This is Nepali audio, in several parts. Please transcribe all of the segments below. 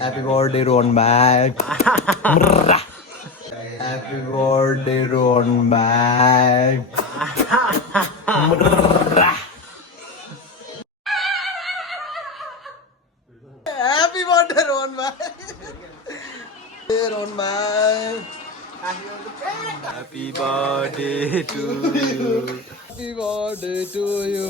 Happy birthday, Ron Bag. Happy birthday, Ron Bag. Happy birthday, Ron Bag. Ron Bag. Happy birthday to you. Happy birthday to you.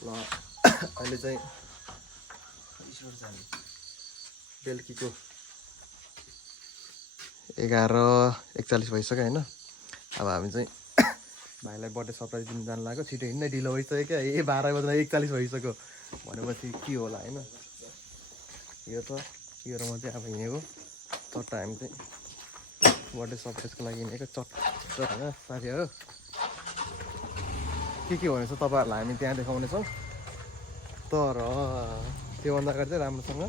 ल अहिले चाहिँ बेलुकीको 11:41 भइसक्यो होइन। अब हामी चाहिँ भाइलाई बर्थडे सरप्राइज दिनु जानु लाग्यो। छिटो हिँड्नै ढिलो भइसक्यो क्या। 12:41 भइसक्यो भनेपछि के होला होइन। यो र म चाहिँ अब हिँडेको चट्टा। हामी चाहिँ बर्थडे सरप्राइजको लागि हिँडेको चट्ट होइन साथी हो। के भनेछ तपाईँहरूलाई हामी त्यहाँ देखाउनेछौँ। तर त्योभन्दा अगाडि चाहिँ राम्रोसँग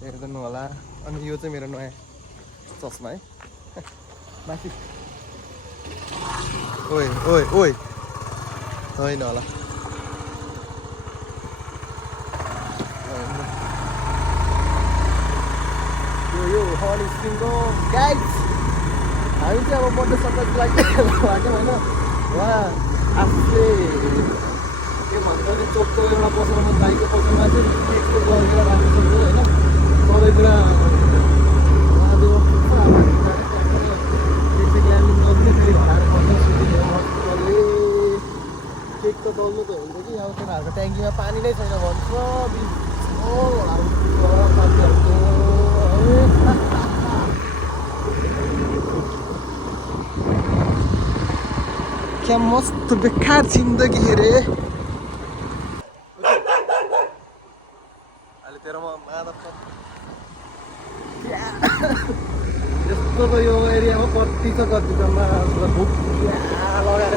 हेरिदिनु होला। अनि यो चाहिँ मेरो नयाँ चस्मा है माथि। ओइ ओइ ओइ होइन होला। यो हनी सिङको गाइज हामी चाहिँ अब बर्थडे सरप्राइजको लागि भएको होइन। उहाँ आफूले के भन्छ नि चोकको एउटा पसलमा बाइकको पसलमा चाहिँ केकको लगेर राख्नु सक्छ होइन। सबै कुरा केक त दल्नु त हुन्छ कि अब तिनीहरूको ट्याङ्कीमा पानी नै छैन भन्छ। क्या मस्त बेकार जिन्दगी अरे। अहिले तेरोमा यस्तो त यो एरियामा कति छ भुक लगाएर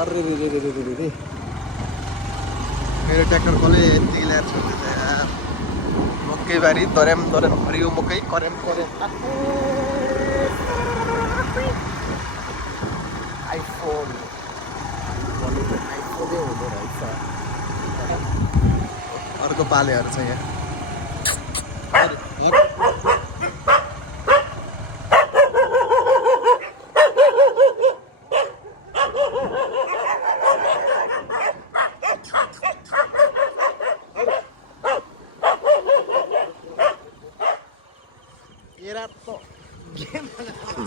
अरे रे मेरो ट्र्याक्टर कसले यति ल्याएर छोड्दैछ यार। मकैबारी दर्याम हरियो मकै करेम आइफोन आइफोनै हुँदो रहेछ। अर्को पालेहरू छ यहाँ।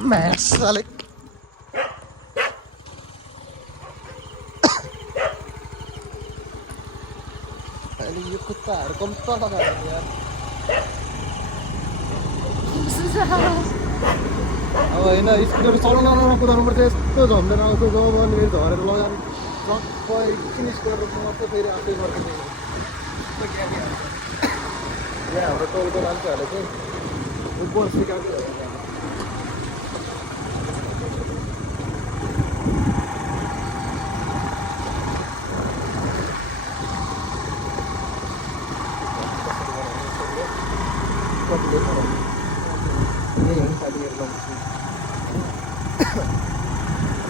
Masalah. Ini yuk kutar, kompak kan ya. अब होइन स्कुटर चलाउन कुदाउनु पर्छ। यस्तो झम्दैन आउँछ जब मेरो झरेर लगाएर लक्क एकछिन स्कुटर मात्रै फेरि आफै गर्छ। यहाँ हाम्रो टोलको मान्छेहरूले चाहिँ उपर सिकाएको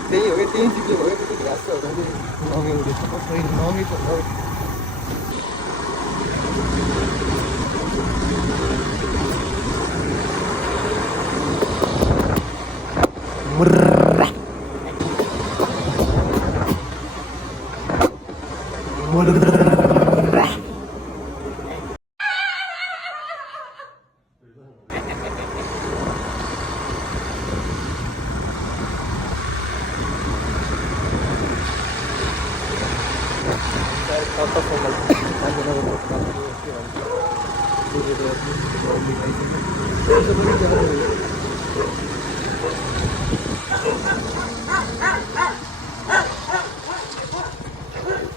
त्यही हो कि त्यही चिप्ले भयो कि घाँस नमिल्दैछ कसरी नमिल्छ।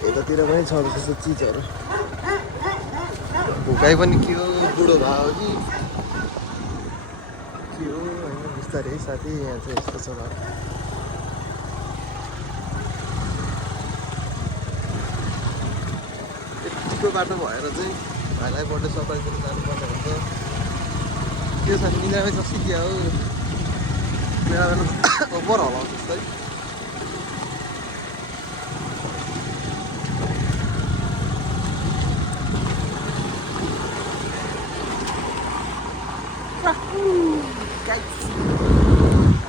यतातिर पनि छ त्यस्तो चिजहरू। भुकाइ पनि के हो बुढो भयो कि के हो होइन। बिस्तारै साथी यहाँ चाहिँ यस्तो छ। अर्को बाटो भएर चाहिँ भाइलाई बर्थडे सरप्राइज दिनु जानुपर्ने हुन्छ त्यो छ मिनामै छ सिक्यो हौ मेरा ओभर होला जस्तै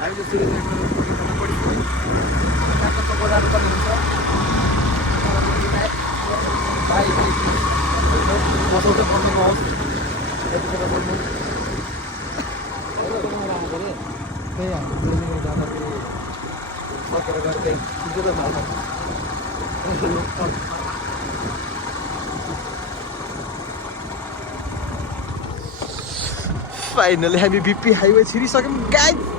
हामीले सुरु फाइनली हामी बिपी हाइवे छिरिसक्यौँ गाइस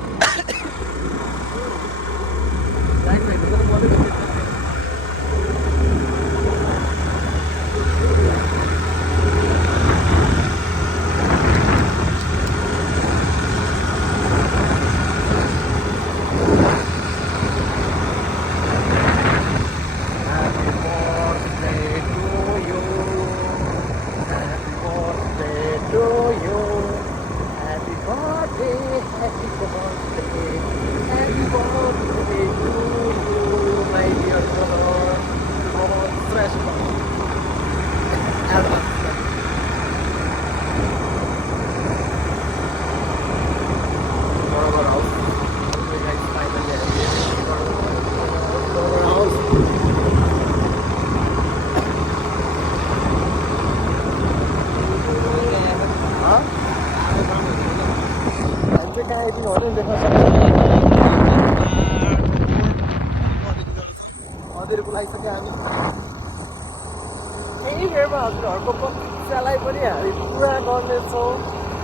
हजुरको लागिसक्यो हामी यही बेरमा हजुरहरूको प्रतीक्षालाई पनि हामी पुरा गर्नेछौँ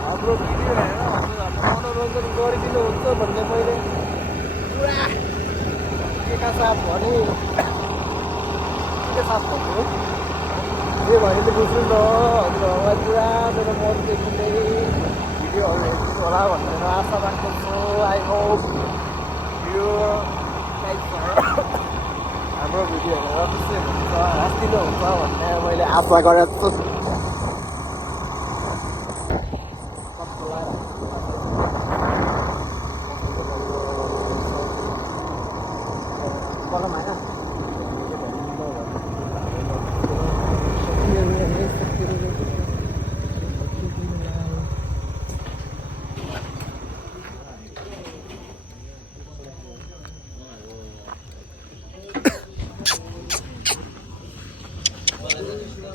हाम्रो भिडियो हेरेर हजुरहरूलाई मनोरञ्जन गरिदिनुहुन्छ भन्ने मैले पुरा केका साथ भने के साथ भन्छु के भने चाहिँ बुझ्नु न हजुरहरूलाई पुरा मेरो मनदेखि नै भिडियोहरू हेर्नु होला भनेर आशा राख्दछु आई होप यो हाम्रो भिडियो हेरेर खुसी हुन्छ हाँसिदिनु हुन्छ भन्ने मैले आशा गरेको छु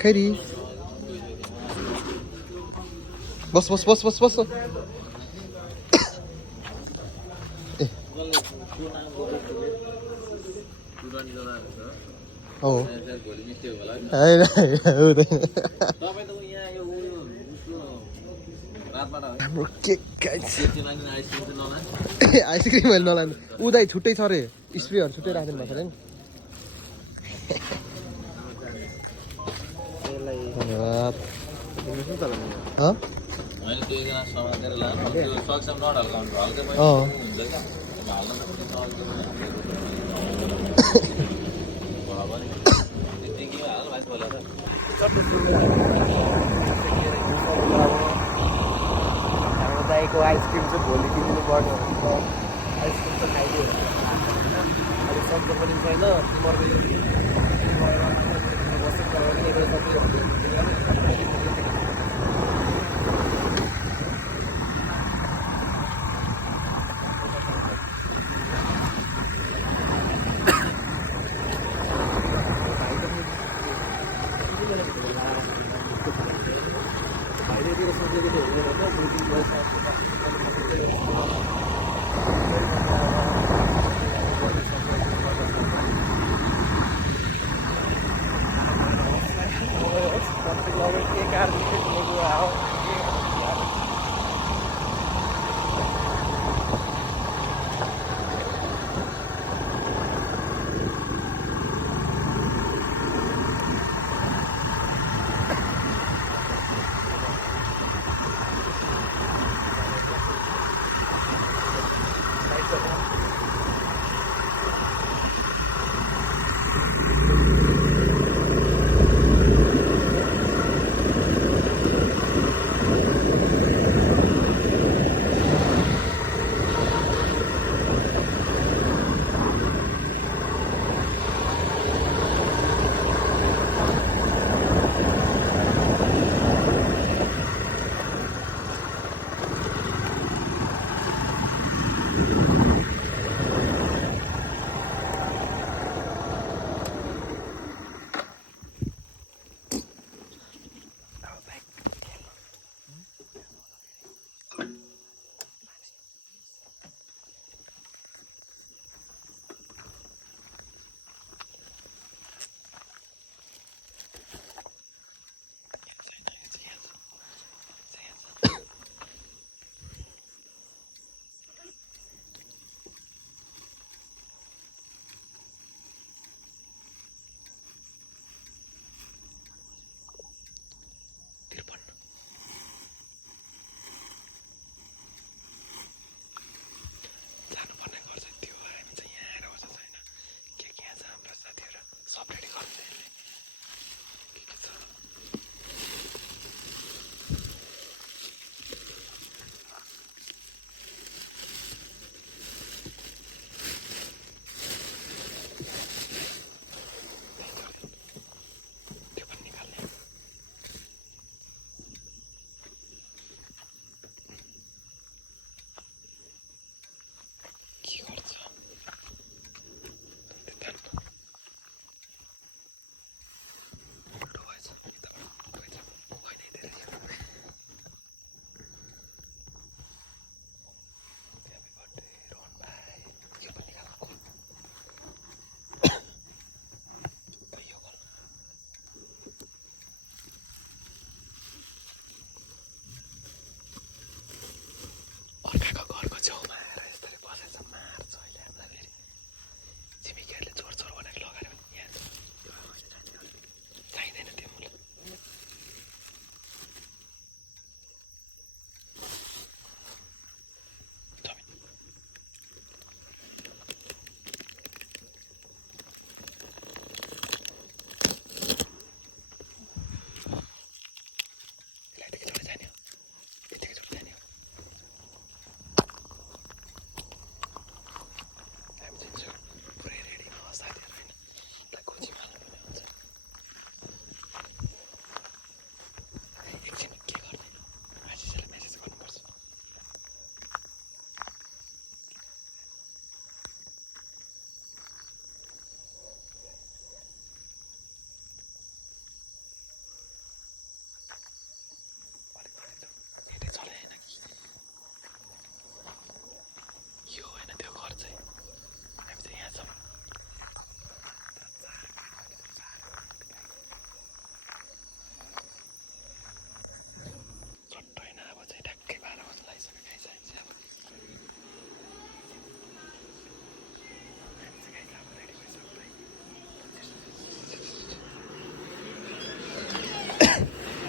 खैरी बस बस बस बस बस हाम्रो केक आइसक्रिम अहिले नलानु उदाइ छुट्टै छ अरे स्प्रेहरू छुट्टै राखिदिनु भएको छ अरे नि धन्यवाद हाम्रो दाइको आइसक्रिम चाहिँ भोलि किनिनु पर्ने हुन्छ आइसक्रिम त खाइदियो अलिक सब्जी पनि छैन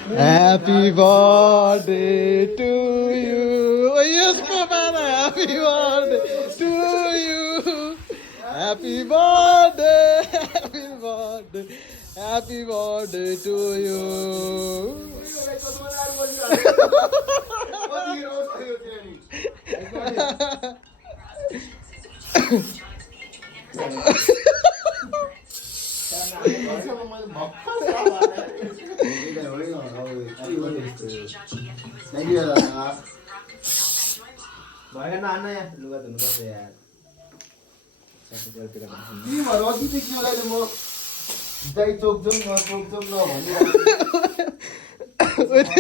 Happy birthday to you. Oh, yes, Papa. Happy birthday to you. Happy birthday. Happy birthday. Happy birthday to you. भएन आन्न यहाँ लुगा धुनुपर्छ यार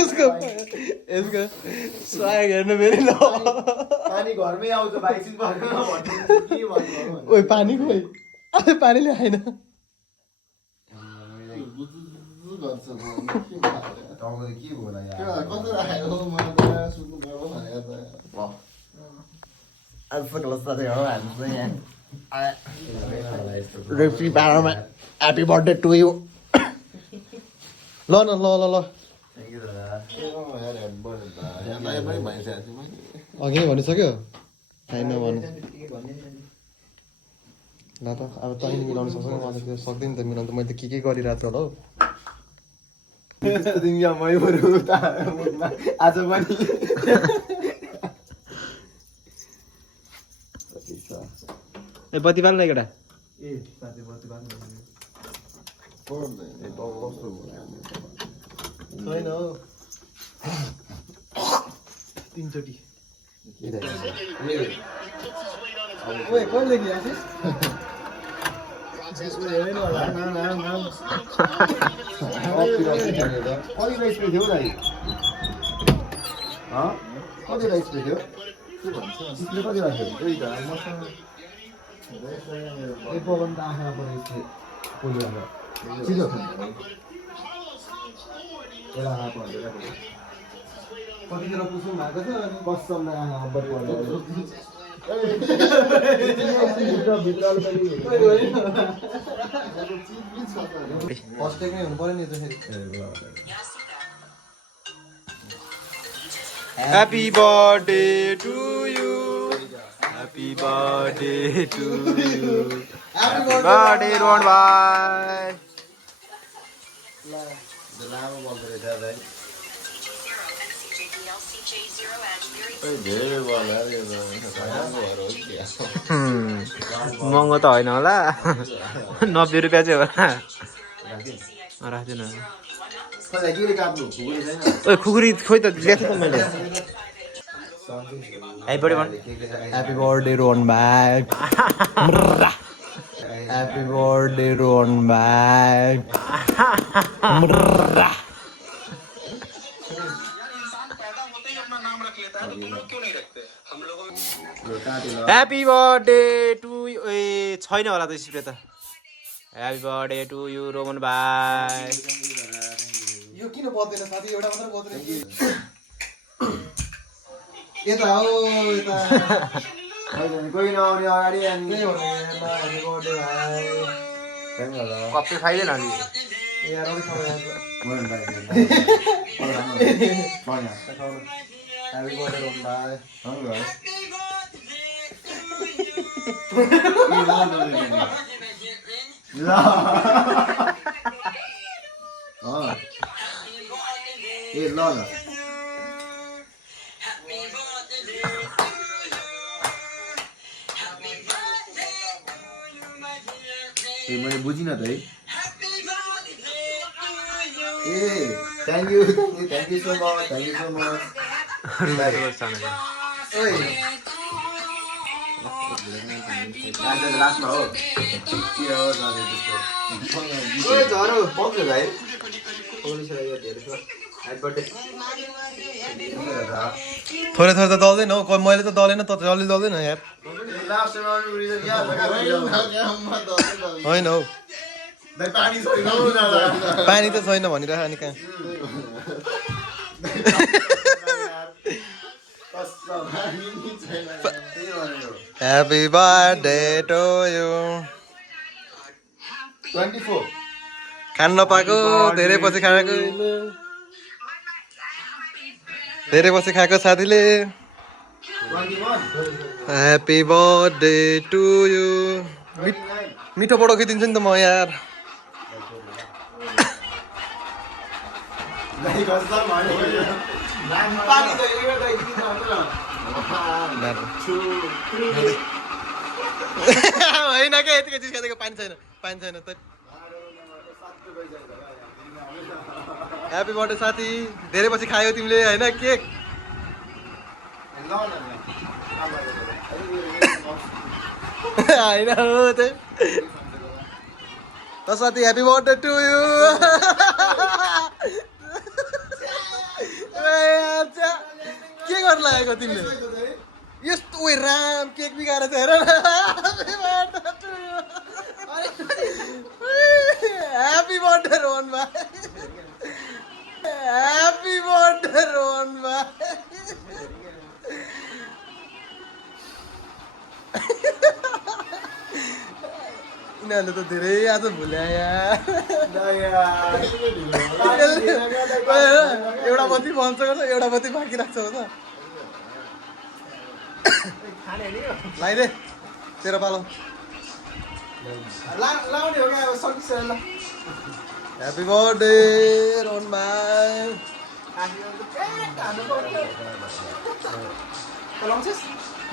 यसको स्वाग हेर्नु फेरि न पानी घरमै आउँछ भाइसिन भएन भन्नु के भन्नु ओइ पानी खोइ अझै पानी ल्याएन रेफ्री बाह्रमा ह्याप्पी बर्थडे टु यु ल न ल ल ल अघि नै भनिसक्यो टाइममा भन्नु ल त अब तैँले मिलाउनु सक्छ मलाई त्यो सक्दैन त मिलाउनु त मैले त के गरिरहेको छु होला हौ आज पनि ए बत्ती बाल्नु एकटा ए साथी बत्ती बाल्नु छैन हौ तिनचोटि ओए कहिले ल्याएको कति राइस पे थियो गाडी कति राइस पे थियो त्यसले कति राख्यो त्यही त एक पवन त आँखा परेको छिटो एउटा आँखा पर्दैन कतिखेर पुस्नु भएको छ अनि कसम आँखा अब्बर पर्दैन फर्स्ट टेकमै हुनु पर्यो नि त फेरि Happy birthday to you. Happy birthday to you. Happy birthday, Ron bhai. महँगो त होइन होला 90 रुपियाँ चाहिँ होला राख्दैन ओए खुकुरी खोइ त ल्याएको त मैले Happy birthday, Ron bhai. Happy birthday, Ron bhai. Happy birthday to ए छैन होला त स्प्रे त ह्याप्पी बर्थडे टु यु रोमन भाइ यो किन बद्दैन साथी एउटा मात्र बद्दैन यता हो यता कोही नआउने अगाडि अनि के भन्नु ह्यापी बर्थडे भाइ कप्पी खाइदैन अलि यार अलिक खाऊ यार ह्यापी बर्थडे रोन भाइ ए ल ल मैले बुझिनँ त है ए thank you so much thank you so much लास्टमा हो झरो पाउँछ भाइ थोरै थोरै त दल्दैन हौ मैले त दलेन त जल्दी दल्दैन यार होइन हौ पानी त छैन भनिरह अनि कहाँ ह्यापी बर्थडे टु यु 24 खान नपाएको धेरै पछि खाएको धेरै पछि खाएको साथीले ह्याप्पी बर्थडे टु यु मिठो बडो खिदिन्छु नि त म यार होइन क्या यतिकै चिज खाँदैको पानी छैन त ह्याप्पी बर्थडे साथी धेरै पछि खायो तिमीले होइन केक होइन हो त्यही त साथी ह्याप्पी बर्थडे टु यु के गर्नु लागेको तिमीले यस्तो ओ राम केक बिगाएर चाहिँ हेर ह्याप्पी बर्थडे रोहन भाइ ह्याप्पी बर्थडे रोहन भाइ यिनीहरूले त धेरै आज भुल्या एउटा बत्ती बन्छ एउटा बत्ती बाँकी राख्छ हो त लाइदे तेरो पालो ह्याप्पी बर्थडे रोहन भाइ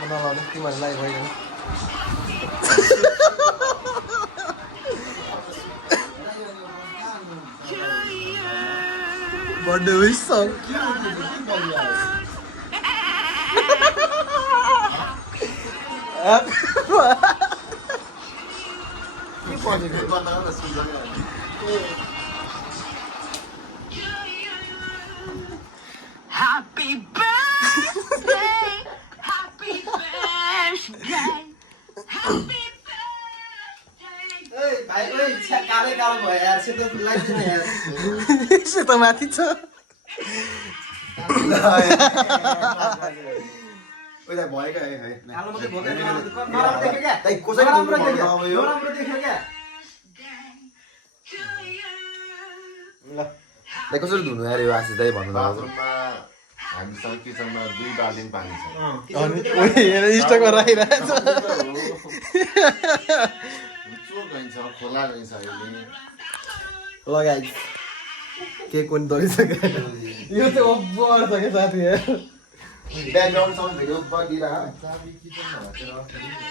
नलाउने तिमीहरूलाई भइगयो birthday wish Happy birthday, happy birthday, happy सेतो माथि छ कसरी धुनु अरे आशिष दाइ भन्नु हामीसँग किचनमा 2 बाल्टिन पानी छ स्टकमा राखिरहेछ खोला गइन्छ अहिले लगाइ केक पनि दलिसक्यो यो चाहिँ ओभर छ क्या साथी ब्याकग्राउन्ड साउन्ड भिडियो बगिरा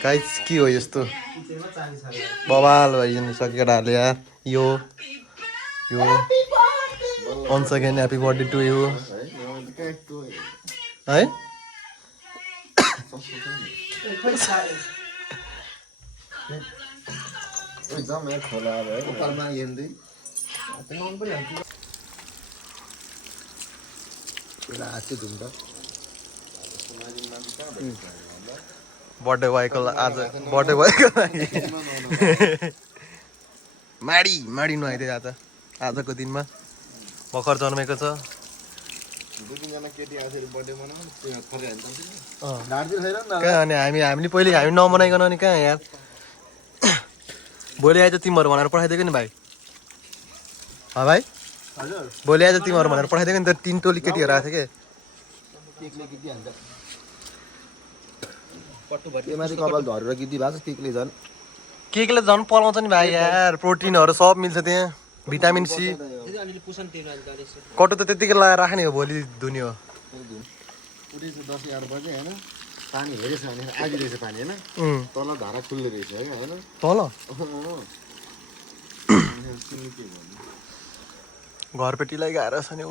गाइस के हो यस्तो बवाल भइसक्यो केटाहरूले यार यो once again happy birthday to you है एकदम खोला भयो उकालमा हेर्दै बर्थडे भएको आज बर्थडे भएको लागि माडी नुहाइदियो आजको दिनमा भर्खर जन्मेको छ 2-3 जना केटी आएर बर्थडे मनाउनु कहाँ अनि हामीले पहिले हामी नमनाइकन अनि कहाँ यार भोलि आएछ तिमीहरू भनेर पठाइदिएको नि भाइ भाइ भोलि आएछ तिमीहरू भनेर पठाइदिएको नि त 3 टोली केटीहरू आएको थियो के माथि कपाल धरेर गिद्दी भएको छ केकले झन् केकले झन् पलाउँछ नि भाइ यार प्रोटिनहरू सब मिल्छ त्यहाँ भिटामिन सी कटु त त्यतिकै लगाएर राख्ने हो भोलि धुने हो उठेछ 10-11 बजे होइन पानी हेरेछ भने आगिरहेछ पानी होइन तल धारा खुल्ले रहेछ है होइन तल घरपेटीलाई गाह्रो छ नि ऊ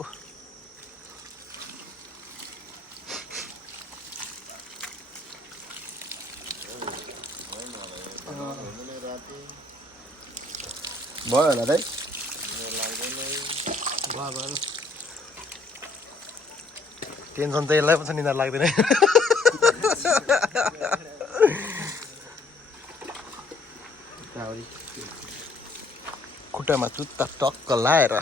भयो होला दाइ टेन्सन त यसलाई पनि निधार लाग्दैन खुट्टामा जुत्ता टक्क लाएर